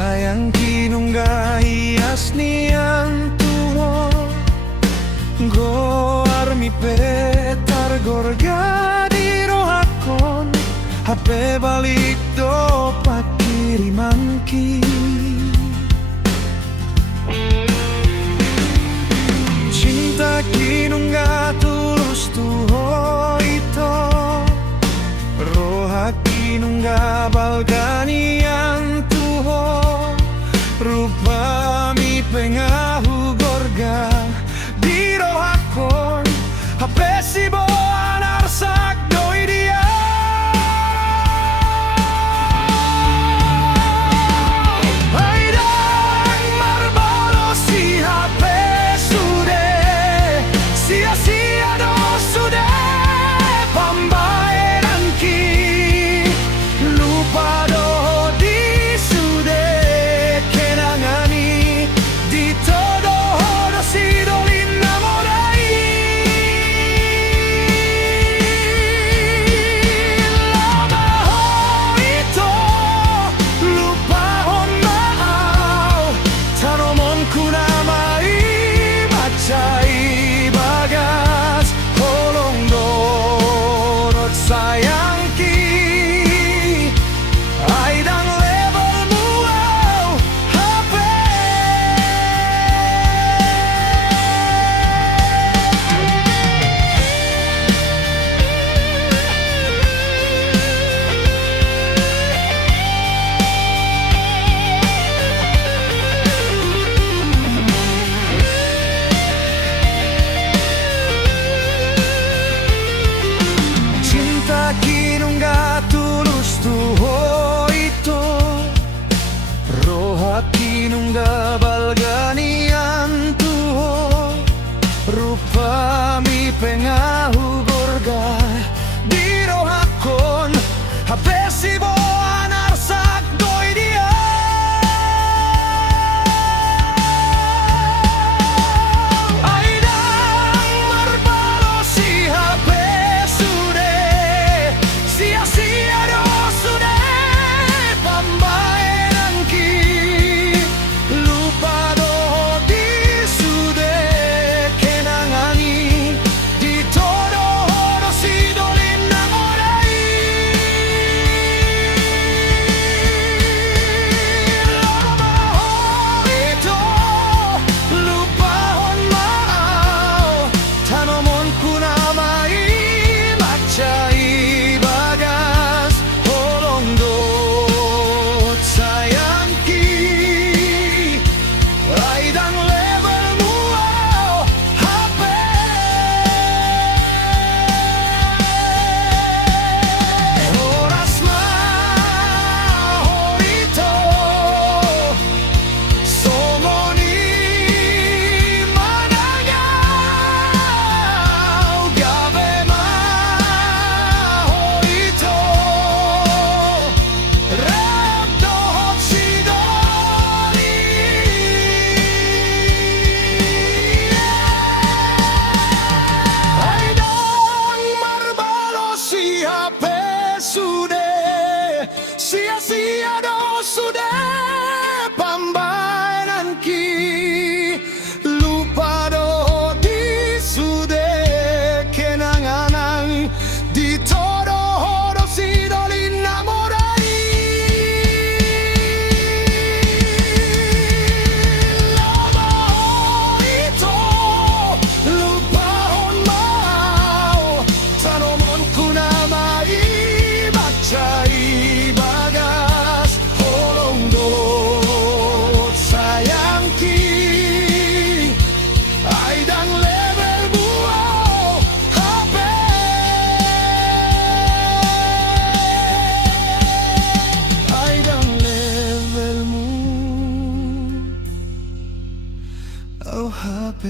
sayang kinungga hias niang tuho go armi petar gorga di rohakon HP balik do pakirimanki cinta kinungga tulus tuho ito roha kinungga balganian tuho rupa mi pengahu gorga di rohakon HP sibo anarsak doi dia Haidang marbalo si HP sudah sia-sia do sudah pambaeran ki lupa do di sudah kenangani di todo do si dolin namorai lama ho itu lupa hon maau tanomon kunamai macai bagas kolong dorot sayang ki aidang level muau HP cinta kinungga tulus tuho ito roha kinungga balganian tuho rupa mi pengahu gorga di rohakon HP sibo anarsak doi dia aidang marbalo si HP sudah sia-sia do sudah pambaeran ki lupa do di sudah kenangani di todo do si dolin namorai lama ho itu lupa hon maau tanomon kunamai macai bagas holong dot sayang ki aidang level muau HP horas mah itu somoni managau gabe mah itu rap dohot si doli aidang marbalo si HP sudah sia-sia do sudah pambaeran ki lupa do di sudah kenangan di todo do si dolin namorai lama ho itu lupa hon mau tanomon kunamai macai bagas holong dot sayang ki aidang level muau HP aidang level mu oh HP